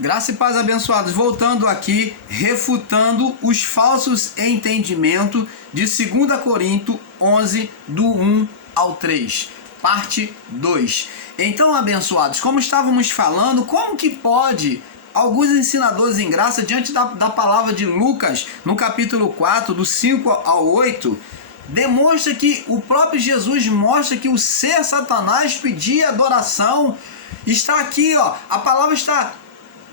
Graça e paz, abençoados. Voltando aqui, refutando os falsos entendimentos de 2 Coríntios 11, do 1 ao 3, parte 2. Então, abençoados, como estávamos falando, como que pode alguns ensinadores em graça, diante da palavra de Lucas, no capítulo 4, do 5 ao 8, demonstra que o próprio Jesus mostra que o ser Satanás pedia adoração. Está aqui, ó, a palavra está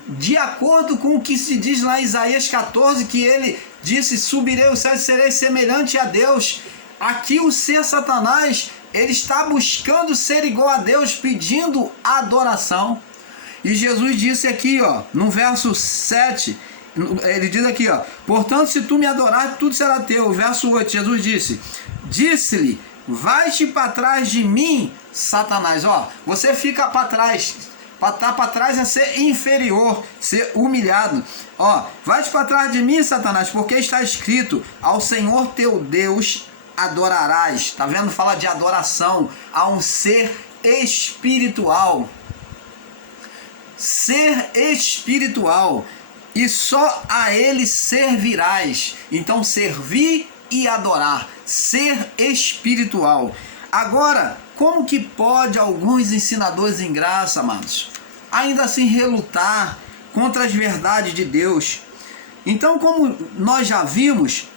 de acordo com o que se diz lá em Isaías 14, que ele disse: subirei ao céu e serei semelhante a Deus. Aqui o ser Satanás, ele está buscando ser igual a Deus, pedindo adoração. E Jesus disse aqui, ó, no verso 7, ele diz aqui, ó: portanto, se tu me adorar, tudo será teu. Verso 8, Jesus disse-lhe: vai-te para trás de mim, Satanás. Ó, você fica para trás. Para estar para trás é ser inferior, ser humilhado. Ó, vai-te para trás de mim, Satanás, porque está escrito: ao Senhor teu Deus adorarás. Tá vendo? Fala de adoração a um ser espiritual. Ser espiritual. E só a ele servirás. Então, servir e adorar. Ser espiritual. Agora, como que pode alguns ensinadores em graça, amados, ainda assim relutar contra as verdades de Deus? Então, como nós já vimos,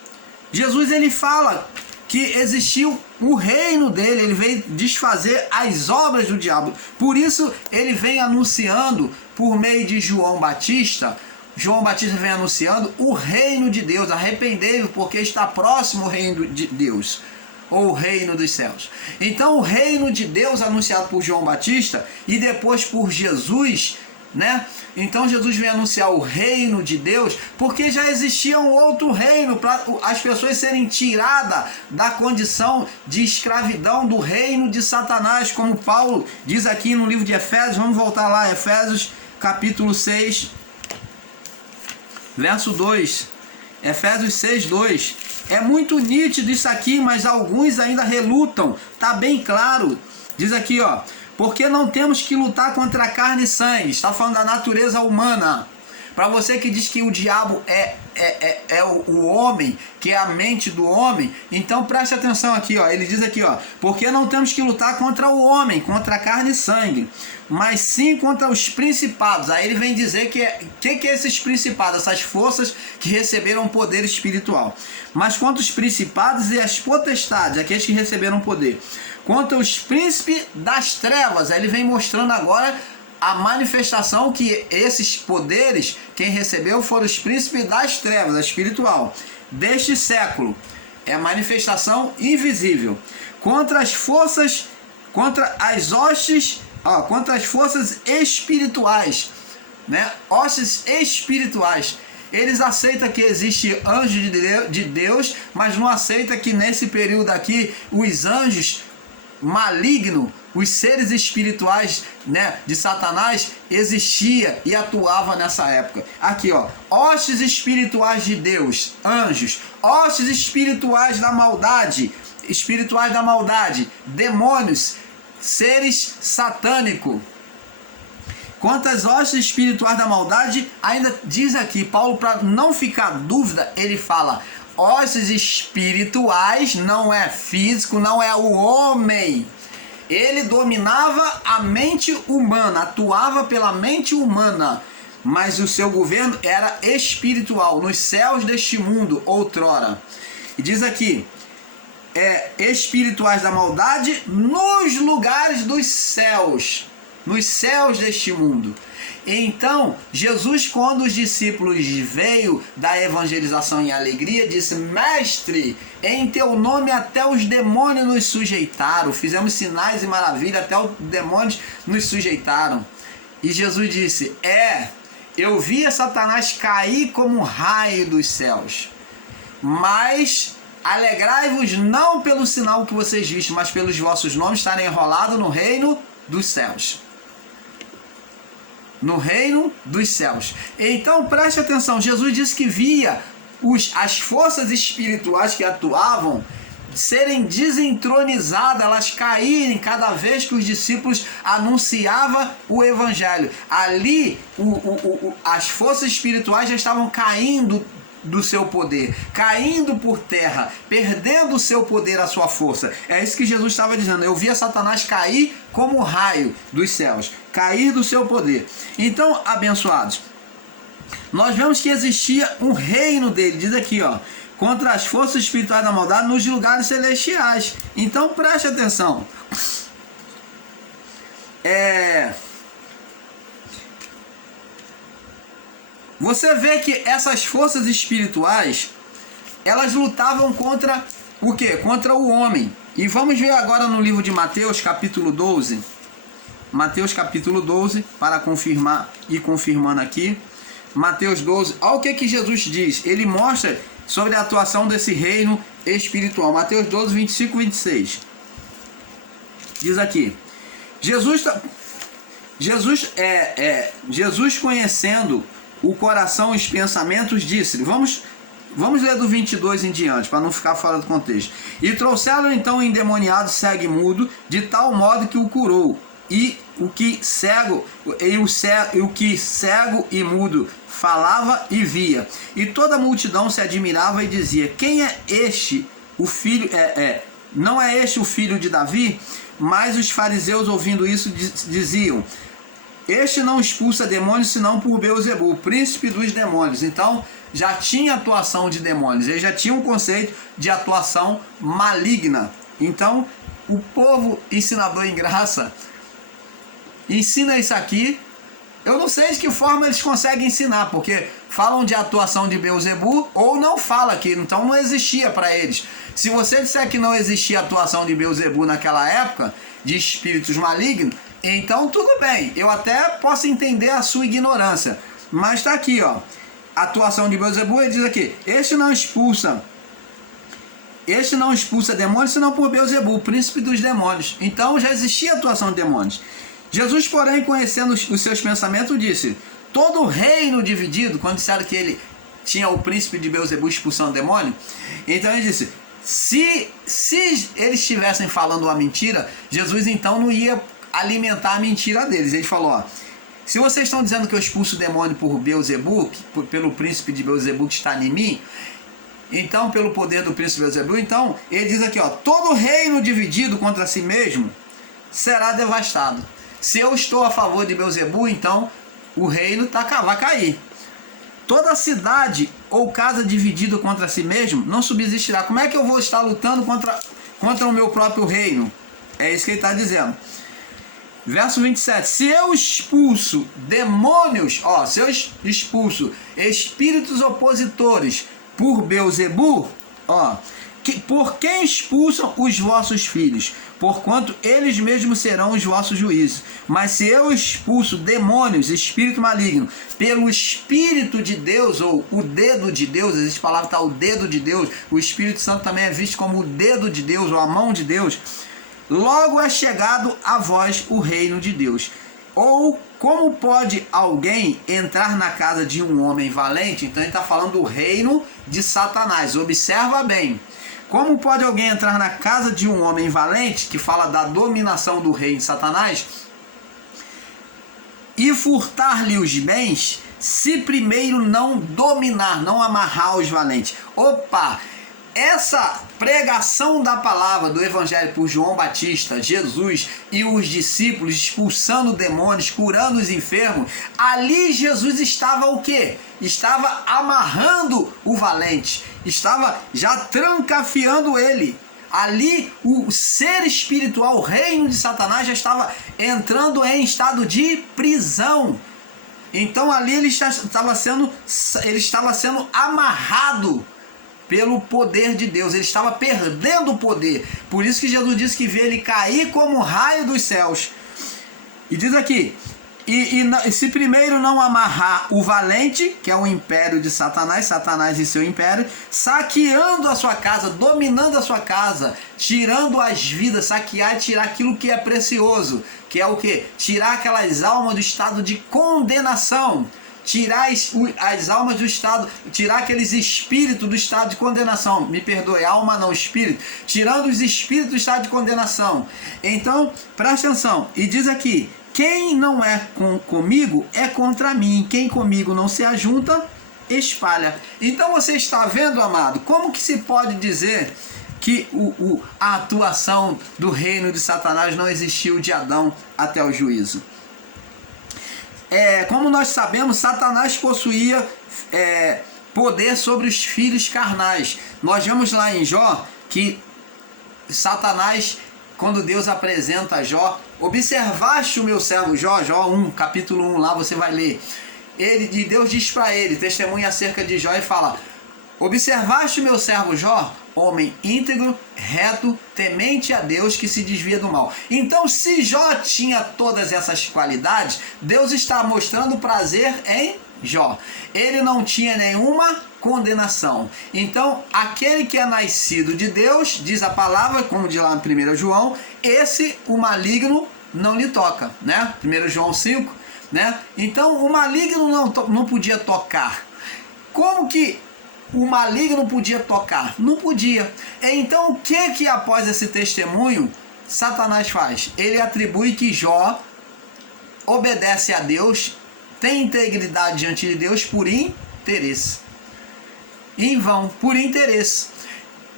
Jesus ele fala que existiu o reino dele, ele veio desfazer as obras do diabo. Por isso ele vem anunciando por meio de João Batista. João Batista vem anunciando o reino de Deus. Arrependei-vos, porque está próximo o reino de Deus, ou o reino dos céus. Então o reino de Deus anunciado por João Batista e depois por Jesus, né? Então Jesus vem anunciar o reino de Deus, porque já existia um outro reino para as pessoas serem tiradas da condição de escravidão do reino de Satanás, como Paulo diz aqui no livro de Efésios. Vamos voltar lá, Efésios capítulo 6, verso 2. Efésios 6, 2. É muito nítido isso aqui, mas alguns ainda relutam. Tá bem claro. Diz aqui, ó: porque não temos que lutar contra a carne e sangue. Está falando da natureza humana. Para você que diz que o diabo é o homem, que é a mente do homem, então preste atenção aqui, ó. Ele diz aqui, ó: porque não temos que lutar contra o homem, contra a carne e sangue, mas sim contra os principados. Aí ele vem dizer que é esses principados, essas forças que receberam poder espiritual. Mas contra os principados e as potestades, aqueles que receberam poder. Contra os príncipes das trevas. Aí ele vem mostrando agora a manifestação que esses poderes, quem recebeu foram os príncipes das trevas, a espiritual, deste século. É a manifestação invisível. Contra as forças, contra as hostes, contra as forças espirituais, né? Hostes espirituais. Eles aceitam que existe anjo de Deus, mas não aceitam que nesse período aqui os anjos malignos, os seres espirituais, né, de Satanás, existia e atuava nessa época. Aqui, ó: hostes espirituais de Deus, anjos, hostes espirituais da maldade, demônios, seres satânicos. Quanto às hostes espirituais da maldade, ainda diz aqui Paulo, para não ficar dúvida, ele fala: hostes espirituais, não é físico, não é o homem. Ele dominava a mente humana, atuava pela mente humana, mas o seu governo era espiritual, nos céus deste mundo, outrora. E diz aqui: espirituais da maldade nos lugares dos céus, nos céus deste mundo. Então, Jesus, quando os discípulos veio da evangelização em alegria, disse: mestre, em teu nome até os demônios nos sujeitaram. Fizemos sinais e maravilhas, até os demônios nos sujeitaram. E Jesus disse: eu via Satanás cair como um raio dos céus. Mas alegrai-vos não pelo sinal que vocês vistem, mas pelos vossos nomes estarem enrolados no reino dos céus. No reino dos céus. Então preste atenção, Jesus disse que via as forças espirituais que atuavam serem desentronizadas, elas caírem cada vez que os discípulos anunciavam o evangelho. Ali as forças espirituais já estavam caindo do seu poder, caindo por terra, perdendo o seu poder, a sua força. É isso que Jesus estava dizendo. Eu via Satanás cair como raio dos céus, cair do seu poder. Então, abençoados, nós vemos que existia um reino dele, diz aqui, ó, contra as forças espirituais da maldade nos lugares celestiais. Então preste atenção. Você vê que essas forças espirituais, elas lutavam contra o quê? Contra o homem. E vamos ver agora no livro de Mateus, capítulo 12. Mateus, capítulo 12, para confirmar e confirmando aqui. Mateus 12, olha o que Jesus diz. Ele mostra sobre a atuação desse reino espiritual. Mateus 12, 25 e 26. Diz aqui. Jesus conhecendo o coração e os pensamentos, disse-lhe, vamos ler do 22 em diante, para não ficar fora do contexto. E trouxeram então o endemoniado cego e mudo, de tal modo que o curou. E o que cego e mudo falava e via. E toda a multidão se admirava e dizia: quem é este o filho? Não é este o filho de Davi? Mas os fariseus, ouvindo isso, diziam: este não expulsa demônios senão por Beelzebul, príncipe dos demônios. Então já tinha atuação de demônios, ele já tinha um conceito de atuação maligna. Então o povo ensinador em graça ensina isso aqui. Eu não sei de que forma eles conseguem ensinar, porque falam de atuação de Beelzebul ou não fala aqui, então não existia para eles. Se você disser que não existia atuação de Beelzebul naquela época, de espíritos malignos, então tudo bem, eu até posso entender a sua ignorância. Mas está aqui, ó, a atuação de Beelzebul, ele diz aqui: este não expulsa demônios senão por Beelzebul, príncipe dos demônios. Então já existia atuação de demônios. Jesus, porém, conhecendo os seus pensamentos, disse: todo reino dividido, quando disseram que ele tinha o príncipe de Beelzebul expulsando demônio, então ele disse: se eles estivessem falando uma mentira, Jesus então não ia alimentar a mentira deles. Ele falou: ó, se vocês estão dizendo que eu expulso o demônio por Beelzebul, pelo príncipe de Beelzebul que está em mim, então pelo poder do príncipe de Beelzebul, então ele diz aqui, ó, todo reino dividido contra si mesmo será devastado. Se eu estou a favor de Beelzebul, então o reino vai cair. Toda cidade ou casa dividida contra si mesmo não subsistirá. Como é que eu vou estar lutando contra o meu próprio reino? É isso que ele está dizendo. Verso 27. Se eu expulso demônios, se eu expulso espíritos opositores por Beelzebul, por quem expulsam os vossos filhos? Porquanto eles mesmos serão os vossos juízes. Mas se eu expulso demônios, espírito maligno, pelo Espírito de Deus, ou o dedo de Deus, existe a palavra, está o dedo de Deus, o Espírito Santo também é visto como o dedo de Deus, ou a mão de Deus, logo é chegado a vós o reino de Deus. Ou como pode alguém entrar na casa de um homem valente? Então ele está falando do reino de Satanás, observa bem. Como pode alguém entrar na casa de um homem valente, que fala da dominação do reino de Satanás, e furtar-lhe os bens, se primeiro não dominar, não amarrar os valentes? Opa! Essa pregação da palavra do evangelho por João Batista, Jesus e os discípulos expulsando demônios, curando os enfermos, ali Jesus estava o quê? Estava amarrando o valente, estava já trancafiando ele. Ali o ser espiritual, o reino de Satanás, já estava entrando em estado de prisão. Então ali ele estava sendo amarrado pelo poder de Deus, ele estava perdendo o poder. Por isso que Jesus disse que vê ele cair como um raio dos céus. E diz aqui: e se primeiro não amarrar o valente, que é o império de Satanás, Satanás e seu império, saqueando a sua casa, dominando a sua casa, tirando as vidas, saquear e tirar aquilo que é precioso, que é o quê? Tirar aquelas almas do estado de condenação, tirar as almas do estado, tirar aqueles espíritos do estado de condenação. Me perdoe, alma não, espírito. Tirando os espíritos do estado de condenação. Então, presta atenção. E diz aqui, quem não é comigo é contra mim. Quem comigo não se ajunta, espalha. Então você está vendo, amado, como que se pode dizer que a atuação do reino de Satanás não existiu de Adão até o juízo? Como nós sabemos, Satanás possuía poder sobre os filhos carnais. Nós vemos lá em Jó que Satanás, quando Deus apresenta a Jó, observaste o meu servo Jó, Jó 1, capítulo 1, lá você vai ler. Deus diz para ele, testemunha acerca de Jó e fala: observaste o meu servo Jó, homem íntegro, reto, temente a Deus, que se desvia do mal. Então, se Jó tinha todas essas qualidades, Deus está mostrando prazer em Jó. Ele não tinha nenhuma condenação. Então, aquele que é nascido de Deus, diz a palavra, como diz lá em 1 João, esse, o maligno, não lhe toca, né? 1 João 5, né? Então, o maligno não podia tocar. Como que o maligno podia tocar? Não podia. Então, o que após esse testemunho Satanás faz? Ele atribui que Jó obedece a Deus, tem integridade diante de Deus por interesse. Em vão, por interesse.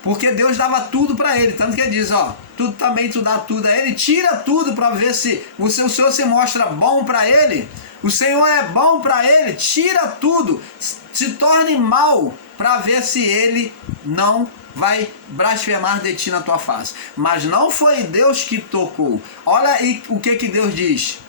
Porque Deus dava tudo para ele. Tanto que ele diz, ó, tudo também tu dá tudo a ele. Tira tudo para ver se o Senhor se mostra bom para ele. O Senhor é bom para ele. Tira tudo. Se torne mal para ver se ele não vai blasfemar de ti na tua face. Mas não foi Deus que tocou. Olha aí o que Deus diz.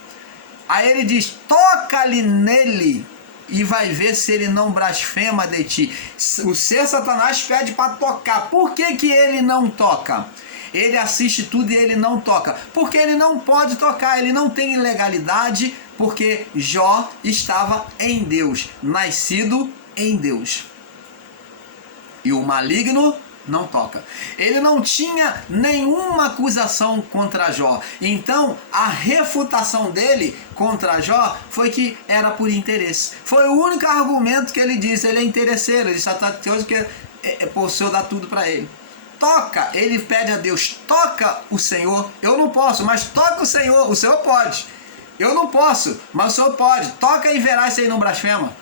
Aí ele diz, toca-lhe nele e vai ver se ele não blasfema de ti. O ser Satanás pede para tocar. Por que ele não toca? Ele assiste tudo e ele não toca. Porque ele não pode tocar, ele não tem ilegalidade, porque Jó estava em Deus, nascido em Deus. E o maligno não toca. Ele não tinha nenhuma acusação contra Jó. Então, a refutação dele contra Jó foi que era por interesse. Foi o único argumento que ele disse. Ele é interesseiro, ele só está teoso que o Senhor dá tudo para ele. Toca, ele pede a Deus, toca o Senhor. Eu não posso, mas toca o Senhor pode. Eu não posso, mas o Senhor pode. Toca e verás se ele não blasfema.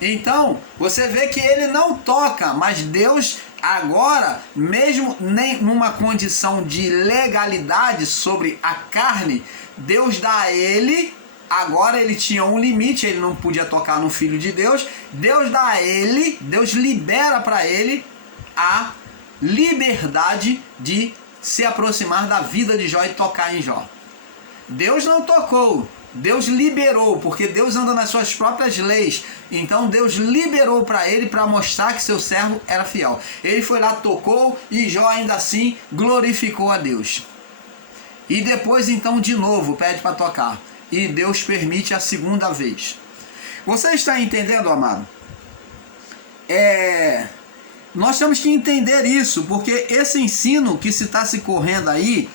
Então, você vê que ele não toca, mas Deus agora, mesmo nem numa condição de legalidade sobre a carne, Deus dá a ele, agora ele tinha um limite, ele não podia tocar no Filho de Deus, Deus dá a ele, Deus libera para ele a liberdade de se aproximar da vida de Jó e tocar em Jó. Deus não tocou, Deus liberou, porque Deus anda nas suas próprias leis. Então Deus liberou para ele, para mostrar que seu servo era fiel. Ele foi lá, tocou, e Jó ainda assim glorificou a Deus. E depois então de novo pede para tocar. E Deus permite a segunda vez. Você está entendendo, amado? Nós temos que entender isso, porque esse ensino que se está se correndo aí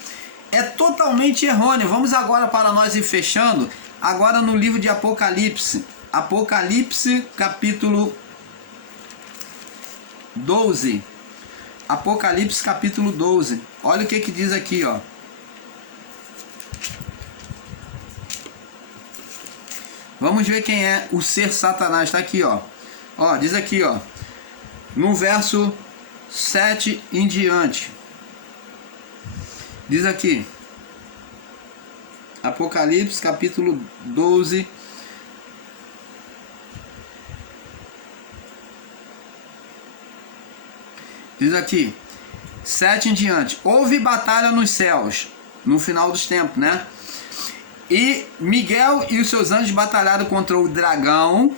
é totalmente errôneo. Vamos agora, para nós ir fechando, agora no livro de Apocalipse. Apocalipse capítulo 12. Apocalipse capítulo 12. Olha o que diz aqui, ó. Vamos ver quem é o ser Satanás. Está aqui, ó. Ó, diz aqui, ó. No verso 7 em diante. Diz aqui, Apocalipse capítulo 12, diz aqui, 7 em diante, houve batalha nos céus, no final dos tempos, né? E Miguel e os seus anjos batalharam contra o dragão,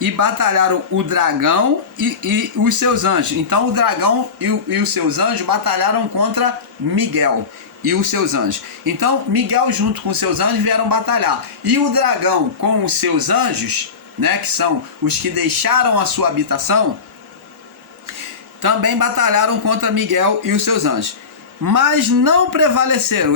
e batalharam o dragão e os seus anjos. Então o dragão e os seus anjos batalharam contra Miguel e os seus anjos. Então Miguel junto com os seus anjos vieram batalhar. E o dragão com os seus anjos, né, que são os que deixaram a sua habitação, também batalharam contra Miguel e os seus anjos. mas não prevaleceram.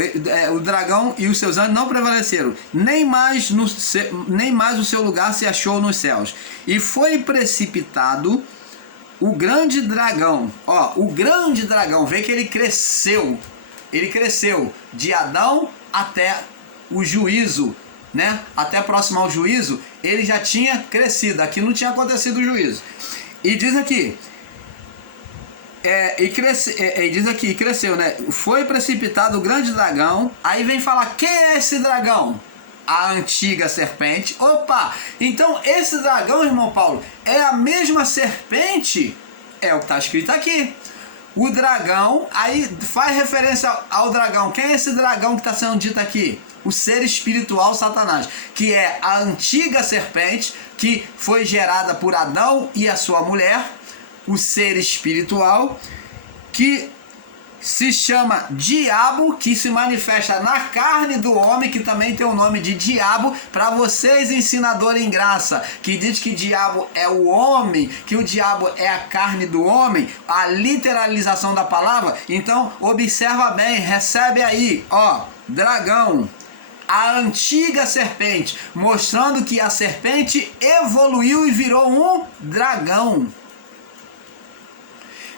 O dragão e os seus anjos não prevaleceram, nem mais o seu lugar se achou nos céus. E foi precipitado o grande dragão. Ó, o grande dragão, vê que ele cresceu de Adão até o juízo, né? Até próximo ao juízo, ele já tinha crescido. Aqui não tinha acontecido o juízo. E diz aqui, cresceu, né? Foi precipitado o grande dragão. Aí vem falar, quem é esse dragão? A antiga serpente. Opa! Então esse dragão, irmão Paulo, é a mesma serpente? É o que está escrito aqui. O dragão, aí faz referência ao dragão. Quem é esse dragão que está sendo dito aqui? O ser espiritual Satanás, que é a antiga serpente que foi gerada por Adão e a sua mulher, o ser espiritual, que se chama diabo, que se manifesta na carne do homem, que também tem o nome de diabo. Para vocês, ensinadores em graça, que diz que diabo é o homem, que o diabo é a carne do homem, a literalização da palavra. Então observa bem, recebe aí, ó, dragão, a antiga serpente, mostrando que a serpente evoluiu e virou um dragão.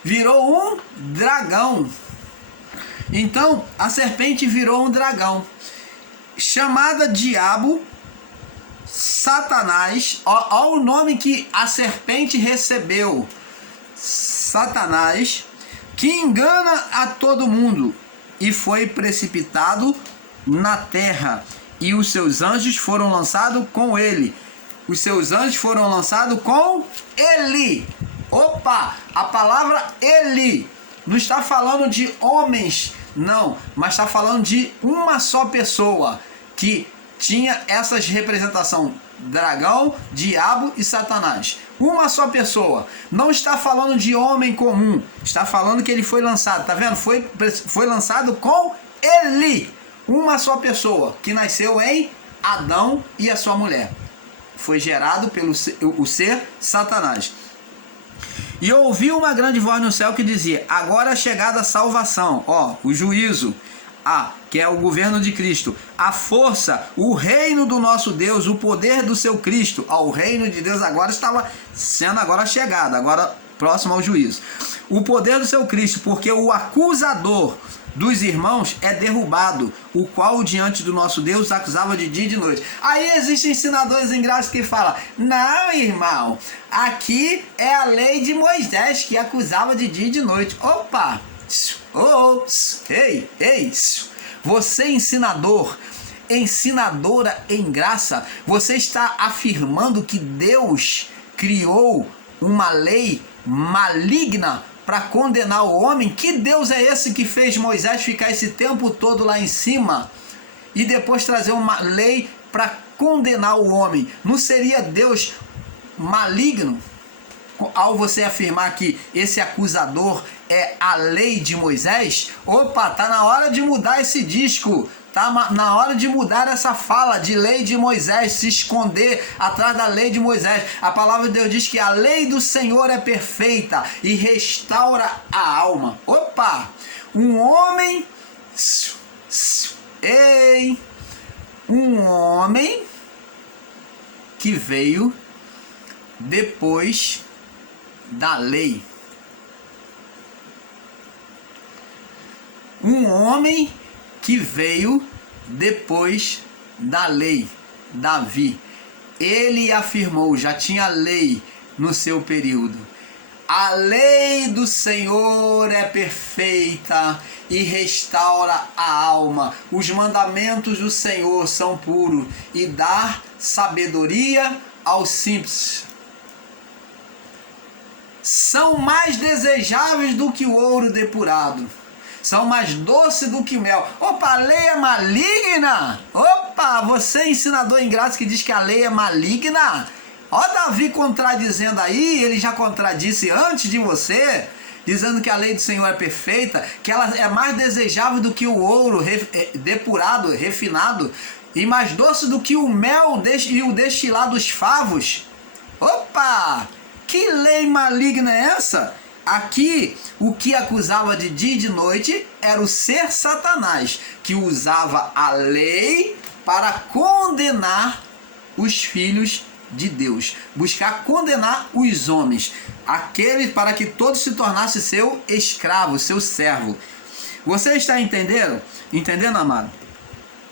Virou um dragão. Então a serpente virou um dragão, chamada diabo, Satanás. Olha o nome que a serpente recebeu: Satanás, que engana a todo mundo, e foi precipitado na terra, e os seus anjos foram lançados com ele. Os seus anjos foram lançados com ele. Opa! A palavra ele não está falando de homens, não, mas está falando de uma só pessoa que tinha essas representações: dragão, diabo e Satanás. Uma só pessoa. Não está falando de homem comum. Está falando que ele foi lançado. Tá vendo? Foi lançado com ele. Uma só pessoa que nasceu em Adão e a sua mulher. Foi gerado pelo o ser Satanás. E eu ouvi uma grande voz no céu que dizia: agora é chegada a salvação, ó, o juízo, que é o governo de Cristo, a força, o reino do nosso Deus, o poder do seu Cristo. Ó, o reino de Deus agora estava sendo agora chegado, agora próximo ao juízo. O poder do seu Cristo, porque o acusador dos irmãos é derrubado, o qual diante do nosso Deus acusava de dia e de noite. Aí existem ensinadores em graça que falam: não, irmão, aqui é a lei de Moisés que acusava de dia e de noite. Opa! Ei! Você, ensinador, ensinadora em graça, você está afirmando que Deus criou uma lei maligna para condenar o homem? Que Deus é esse que fez Moisés ficar esse tempo todo lá em cima e depois trazer uma lei para condenar o homem? Não seria Deus maligno ao você afirmar que esse acusador é a lei de Moisés? Opa, tá na hora de mudar esse disco. Tá na hora de mudar essa fala de lei de Moisés, se esconder atrás da lei de Moisés. A palavra de Deus diz que a lei do Senhor é perfeita e restaura a alma. Opa! Um homem que veio depois da lei. Um homem que veio depois da lei, Davi. Ele afirmou, já tinha lei no seu período: a lei do Senhor é perfeita e restaura a alma. Os mandamentos do Senhor são puros e dá sabedoria aos simples. São mais desejáveis do que o ouro depurado, são mais doces do que mel. Opa, a lei é maligna? Opa, você, ensinador em graça, que diz que a lei é maligna? Ó, Davi contradizendo aí, ele já contradisse antes de você, dizendo que a lei do Senhor é perfeita, que ela é mais desejável do que o ouro depurado, refinado, e mais doce do que o mel e o destilar dos favos. Opa! Que lei maligna é essa? Aqui, o que acusava de dia e de noite era o ser Satanás, que usava a lei para condenar os filhos de Deus, buscar condenar os homens, aquele para que todos se tornassem seu escravo, seu servo. Você está entendendo? Entendendo, amado?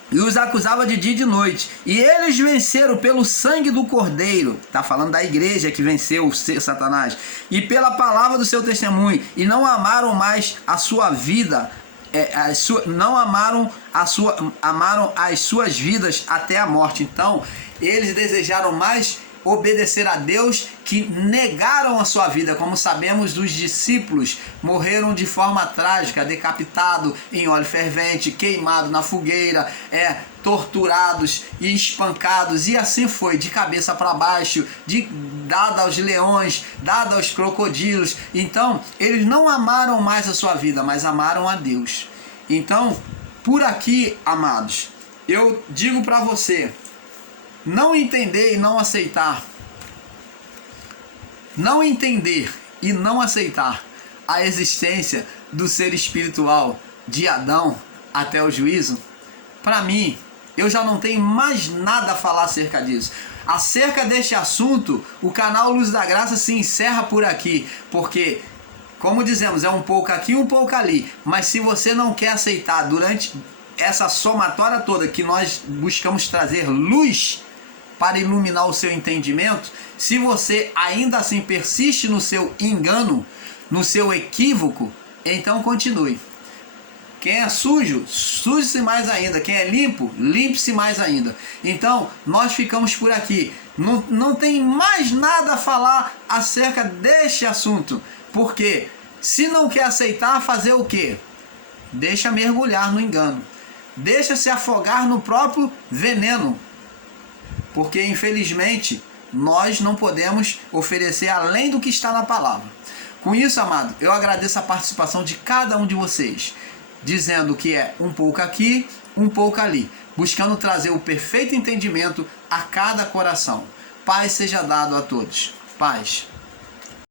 E os acusava de dia e de noite. E eles venceram pelo sangue do Cordeiro. Está falando da igreja que venceu o ser Satanás. E pela palavra do seu testemunho. E não amaram mais a sua vida. Amaram as suas vidas até a morte. Então, eles desejaram mais obedecer a Deus, que negaram a sua vida. Como sabemos, dos discípulos morreram de forma trágica, decapitado em óleo fervente, queimado na fogueira, torturados e espancados, e assim foi, de cabeça para baixo, dado aos leões, dado aos crocodilos. Então, eles não amaram mais a sua vida, mas amaram a Deus. Então, por aqui, amados, eu digo para você, não entender e não aceitar, não entender e não aceitar a existência do ser espiritual de Adão até o juízo, para mim, eu já não tenho mais nada a falar acerca disso. Acerca deste assunto, o canal Luz da Graça se encerra por aqui, porque, como dizemos, é um pouco aqui, um pouco ali, mas se você não quer aceitar durante essa somatória toda que nós buscamos trazer luz para iluminar o seu entendimento, se você ainda assim persiste no seu engano, no seu equívoco, então continue. Quem é sujo, suje-se mais ainda. Quem é limpo, limpe-se mais ainda. Então, nós ficamos por aqui. Não tem mais nada a falar acerca deste assunto. Porque, se não quer aceitar, fazer o quê? Deixa mergulhar no engano. Deixa se afogar no próprio veneno. Porque, infelizmente, nós não podemos oferecer além do que está na palavra. Com isso, amado, eu agradeço a participação de cada um de vocês, dizendo que é um pouco aqui, um pouco ali, buscando trazer o perfeito entendimento a cada coração. Paz seja dado a todos. Paz.